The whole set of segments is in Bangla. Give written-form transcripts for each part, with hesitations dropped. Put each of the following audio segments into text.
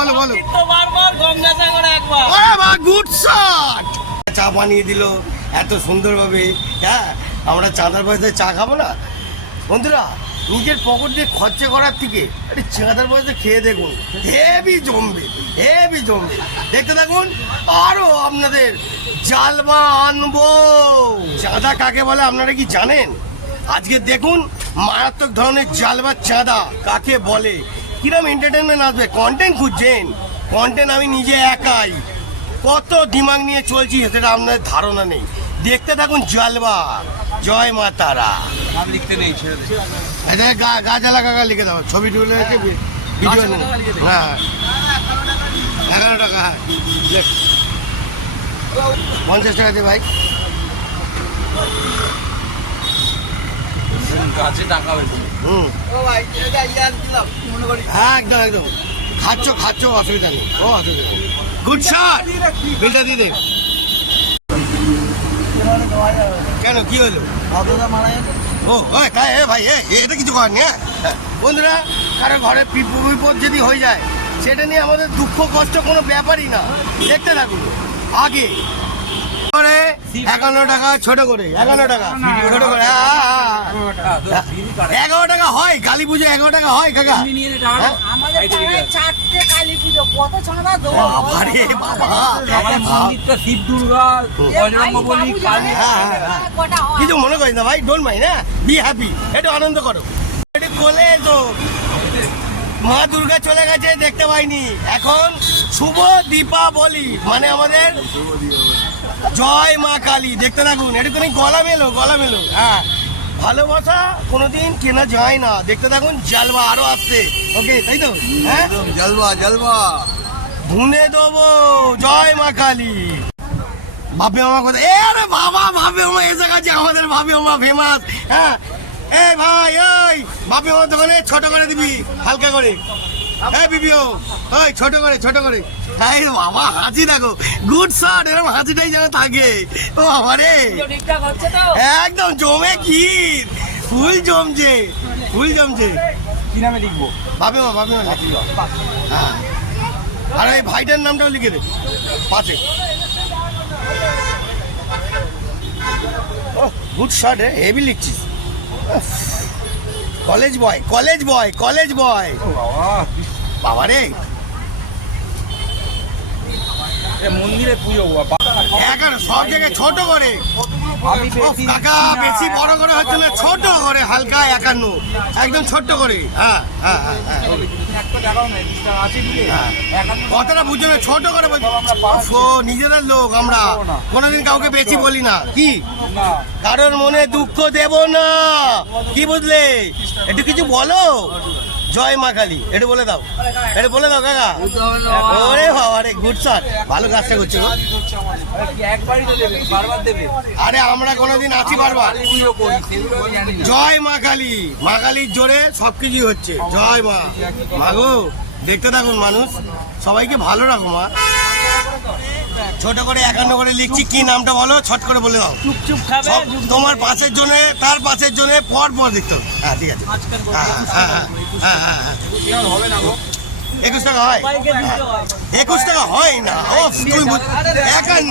বলো বলো গুড শট। চা বানিয়ে দিল এত সুন্দরভাবে। হ্যাঁ, আমরা চাঁদার পয়সায় চা খাবো না বন্ধুরা? নিজের পকেট দিয়ে খরচা করার থেকে আরে চাঁদার পয়সা খেয়ে দেখুন, হেভি জমবে, হেভি জমবে। দেখতে থাকুন, আরো আপনাদের জালবা আনবো। চাঁদা কাকে বলে আপনারা কি জানেন? আজকে দেখুন মারাত্মক ধরনের জালবা চাঁদা কাকে বলে, কিরম এন্টারটেনমেন্ট আসবে। কন্টেন্ট খুঁজছেন? কন্টেন্ট আমি নিজে একাই কত দিমাগ নিয়ে চলছি সেটা আপনাদের ধারণা নেই। দেখতে থাকুন জালবা। জয় মা তারা। লিখতে নেই, গাছ এলাকা লিখে দাও, ছবি তুলে ভিডিও নেই। হ্যাঁ 11 টাকা। হ্যাঁ 50 টাকা দিয়ে ভাই। কাছে টাকা হয়েছে। হ্যাঁ একদম একদম, খাচ্ছ অসুবিধা নেই, ও অসুবিধা নেই। গুড শট, বিলটা দিয়ে দে। কেন কি হলো? ও ভাই এটা কিছু করার নেই। বন্ধুরা, কারো ঘরে বিপদ যদি হয়ে যায় সেটা নিয়ে আমাদের দুঃখ কষ্ট কোনো ব্যাপারই না। দেখতে থাকুন। আগে 51 টাকা ছোট করে, 11 টাকা ছোট করে। 11 টাকা হয় কালী পুজো, 11 টাকা হয় কাকা। শিব দুর্গা বজরঙ্গবলী কালী। কিছু মনে করিস না ভাই, ডোন্ট মাইন্ড। হ্যাঁ, বি হ্যাপি, একটু আনন্দ করো। একটু কোলে তো মা দুর্গা চলে গেছে, দেখতে পাইনি। এখন শুভ দীপাবলি, মানে আমাদের জয় মা কালী। দেখতে থাকুন, একটুখানি গলা মেলো। হ্যাঁ, ভালোবাসা কোনোদিন কেনা যায় না। দেখতে থাকুন, জালবা আরো আসছে। ওকে, তাই তো? হ্যাঁ, জলবা ধুনে দেবো। জয় মা কালী। ভাবে মামা কথা, আরে বাবা, ভাবে মামা এসে গেছে, আমাদের ভাবে মামা ফেমাস। হ্যাঁ, এই ভাই, ওই ভাবে মামার দোকানে ছোট করে দিবি, হালকা করে। হ্যাঁ বিবিও, ওই ছোট করে। হ্যাঁ বাবা, হাসি দেখো, গুড শট। এরকম হাসিটাই যেন থাকে। ও বাবা রে, একদম জমে ক্ষীর, ফুল জমছে। কি নামে লিখবো? ভাবে মামা। হ্যাঁ, আর এই ভাইটার নামটাও লিখে দে পাশে। ও গুড শট, হেভি লিখছিস। কলেজ বয়। বাবা রে, মন্দিরে পুজো। এখন সব জায়গায় ছোট করে। কাকা বেশি বড় করে হচ্ছে না, ছোট করে, হালকা 51, একদম ছোট্ট করে। হ্যাঁ, কথাটা বুঝছো না? ছোট করে নিজেদের লোক আমরা, কোনোদিন কাউকে বেশি বলি না। কি কারোর মনে দুঃখ দেব না, কি বুঝলে? একটু কিছু বলো। জয় মা কালী, এটা বলে দাও কাকা। ওরে বাবা রে, গুড শট, ভালো কাজটা করছো। আরে আমরা কোনোদিন আছি বারবার। জয় মা কালী, মা কালীর জোরে সবকিছুই হচ্ছে। জয় মা গো। দেখতে থাকুন মানুষ, সবাইকে ভালো রাখো মা। ছোট করে 51 করে লিখছি। কি নামটা বলো, ছট করে বলে দাও। চুপচুপ খাবে। তোমার পাশের জন্য, তার পাশের জন্য, পর দেখতে হবে। হ্যাঁ ঠিক আছে। হবে না গো, 21 টাকা হয়। 21 টাকা হয় না। ও তুই 51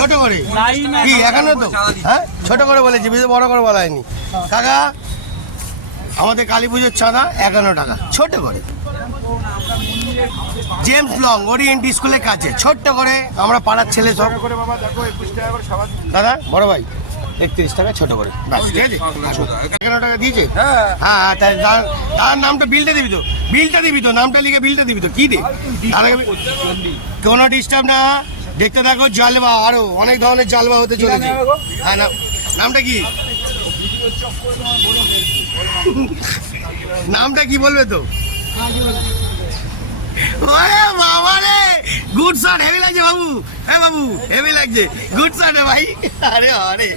ছোট করে কি 51 তো? হ্যাঁ, ছোট করে বলেছি, বেশি বড় করে বলা হয়নি। কাকা, আমাদের কালী পুজোর চাঁদা 51 টাকা ছোট করে। জেমস লং ওরিয়েন্ট স্কুলের কাছে ছোট্ট করে, আমরা পাড়ার ছেলে সব। দাদা বড় ভাই 31 টাকা ছোট করে, ঠিক আছে। 11 টাকা দিয়েছে। হ্যাঁ, তার নামটা বিলটা দিবি তো, নামটা লিখে বিলটা দিবি তো। কি দে, কোনো ডিস্টার্ব না। দেখতে থাকো জালবা, আরো অনেক ধরনের জালবা হতে চলেছে। হ্যাঁ, নামটা কি? নামটা কি বলবে তো? ওরে বাবা রে, গুড শট, হেভি লাগছে বাবু। হ্যাঁ বাবু, হেভি লাগছে, গুড শট ভাই। আরে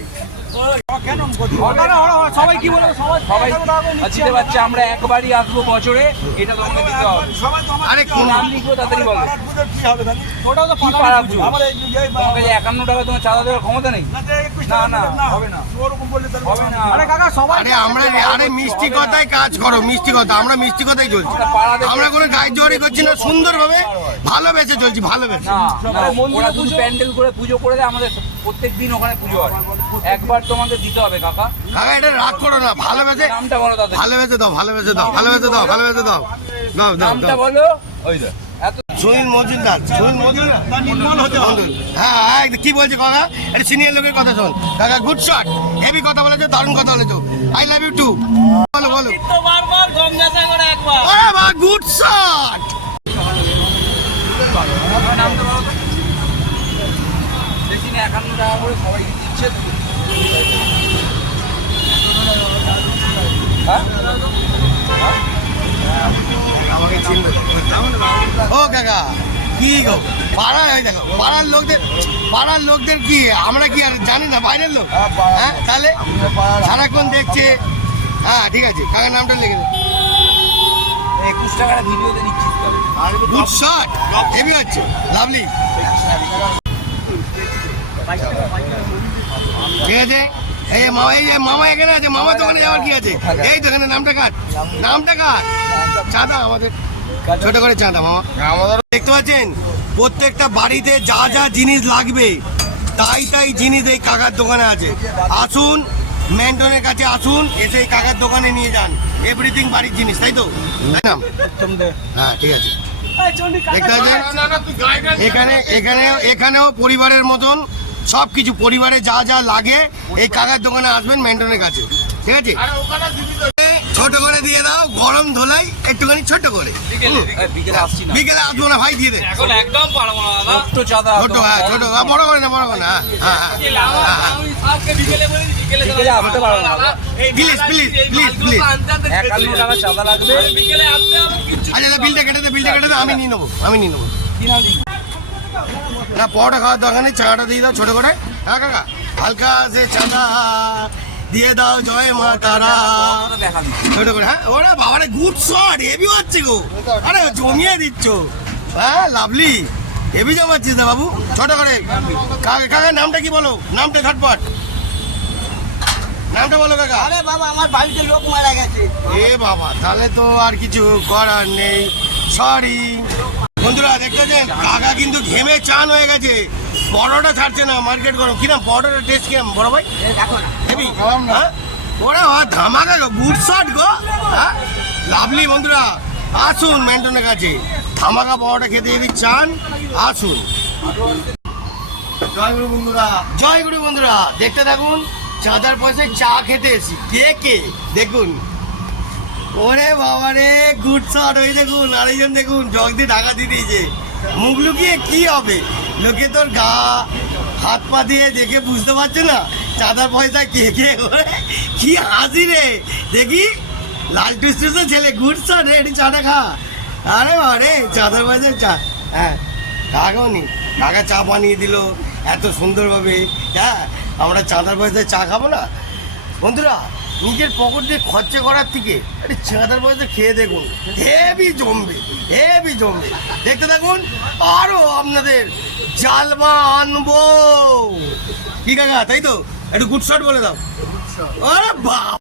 সবাই কি বলবো সবাই দিতে পারছে। আমরা একবারই আসবো বছরে, এটা তোমাকে দিতে হবে। আরে কোন নাম লিখবো তাড়াতাড়ি বলো। কি পাড়া পুজো? তোমার কাছে 51 টাকা তোমার চাঁদা দেওয়ার ক্ষমতা নেই? না হবে না, হবে না। আরে আমরা আরে মিষ্টি কথায় কাজ করো, মিষ্টি কথা, আমরা মিষ্টি কথাই চলছি, আমরা কোনো গায়ে জোরে করছি না, সুন্দরভাবে ভালোবেসে চলছি, ভালোবেসে। না, ওরা শুধু প্যান্ডেল করে পুজো করে দেয়, আমাদের প্রত্যেক দিন ওখানে পুজো হয়। একবার তোমাদের দিতে হবে কাকা। কাকা এটা রাগ করো না, ভালোবেসে, নামটা বলো তাদের। ভালোবেসে দাও, ভালোবেসে দাও, ভালোবেসে দাও, ভালোবেসে দাও, দাও দাও নামটা দাও। বলো। ওই দেখ এত সুনীল মজুমদার, সুনীল মজুমদার, হ্যাঁ হ্যাঁ, কি বলছে কাকা? এটা সিনিয়র লোকের কথা শোন কাকা, গুড শট, হেভি কথা বলেছো, দারুণ কথা বলেছো, আই লাভ ইউ টু, বলো বলো। আরে বাহ, গুড শট। নামটা বলো তো। দেখি না 51 টাকা করে সবাই দিচ্ছে। হ্যাঁ আমাকে চিনবে ও কাকা, কি গো পাড়ায়, ওই দেখো পাড়ার লোকদের কি আমরা কি আর জানি না, বাইরের লোক? হ্যাঁ তাহলে সারাক্ষণ দেখছে। হ্যাঁ ঠিক আছে, কাকার নামটা লিখে দে। 21 টাকার ভিডিওতে নিচ্ছিস তো। গুড শট, হেভি হচ্ছে, লাভলি। ঠিক আছে, এই মামা, এই যে মামা এখানে আছে, মামা দোকানে যাওয়ার কি আছে? এই তো এখানে নামটা কাট, নামটা কাট, চাঁদা আমাদের, ছোট করে চাঁদা মামা আমাদের। দেখতে পাচ্ছেন প্রত্যেকটা বাড়িতে যা যা জিনিস লাগবে তাই জিনিস এই কাকার দোকানে আছে। আসুন ম্যান্টনের কাছে আসুন, এসে এই কাকার দোকানে নিয়ে যান এভরিথিং বাড়ির জিনিস, তাই তো? তাই না? হ্যাঁ ঠিক আছে, দেখতে পাচ্ছেন এখানেও পরিবারের মতন সব কিছু, পরিবারে যা যা লাগে এই কাকার দোকানে আসবেন ম্যান্টনের কাছে, ঠিক আছে? ছোট করে দিয়ে দাও, গরম ধোলাই একটুখানি ছোট করে। বিকেলে আসছি না। বিকেলে আসবো না ভাই, দিয়ে দে এখন একদম পারবো না দাদা। ছোট চাঁদা। ছোট, হ্যাঁ ছোট, বড় করে না, বড় করে না, হ্যাঁ হ্যাঁ বিকেলে আসতে পারবো না। Please please please please. 51 টাকা চাঁদা লাগবে। আচ্ছা বিলটা কেটে দে, বিলটা কেটে দে, আমি নিয়ে নেবো, আমি নিয়ে নেবো। কি নাম লিখবো? না পরোটা খাওয়ার দরকার নেই, চাটা দিয়ে দাও ছোট করে। হ্যাঁ কাকা, হালকা সে চাঁদা দিয়ে দাও, জয় মা তারা, দেখা দিচ্ছি। ছোট করে। হ্যাঁ ওরা বাবারে গুড শট, হেভি হচ্ছে গো, আরে জমিয়ে দিচ্ছ, হ্যাঁ লাভলি, হেভি জমাচ্ছিস না বাবু, ছোট করে। কাকা নামটা কি বলো, নামটা ঝটপট, নামটা বলো কাকা। আরে বাবা, আমার বাড়িতে লোক মারা গেছে। এ বাবা, তাহলে তো আর কিছু করার নেই, সরি। বন্ধুরা দেখতেছেন কাকা কিন্তু ঘেমে চান হয়ে গেছে, পরোটা ছাড়ছে না, মার্কেট গরম। কিরম পরোটার টেস্ট কিরম বড় ভাই? হেভি, হ্যাঁ ওরা ধামাকা গো, গুড শট গো, হ্যাঁ লাভলি। বন্ধুরা আসুন ম্যান্টনের কাছে, ধামাকা পরোটা খেতে যদি চান আসুন। জয় গুরু বন্ধুরা, জয় গুরু বন্ধুরা, দেখতে থাকুন চাঁদার পয়সায় চা খেতে এসি, কে কে দেখুন। ওরে বাবা রে, গুড শট, ওই দেখুন আরেকজন দেখুন, জগ দিয়ে ঢাকা দিয়ে দিয়েছে, মুখ লুকিয়ে কি হবে, লোকে তোর গা হাত পা দিয়ে দেখে বুঝতে পারছে না চাঁদার পয়সা কে কে করে, কি হাসি রে, দেখি লালটু স্টেশন ছেলে, গুড শট রে, এটি চাটা খা। আরে বাবা রে, চাঁদার পয়সায় চা, হ্যাঁ কাকাও নি, কাকা চা বানিয়ে দিল এত সুন্দরভাবে। হ্যাঁ আমরা চাঁদার পয়সায় চা খাবো না? বন্ধুরা নিজের পকেট দিয়ে খরচা করার থেকে একটু চাঁদার পয়সা খেয়ে দেখুন, হেভি জমবে, হেভি জমবে। দেখতে থাকুন, আরো আপনাদের জালবা আনবো। কি কাকা তাই তো? একটু গুড শট বলে দাও। আরে বাপ।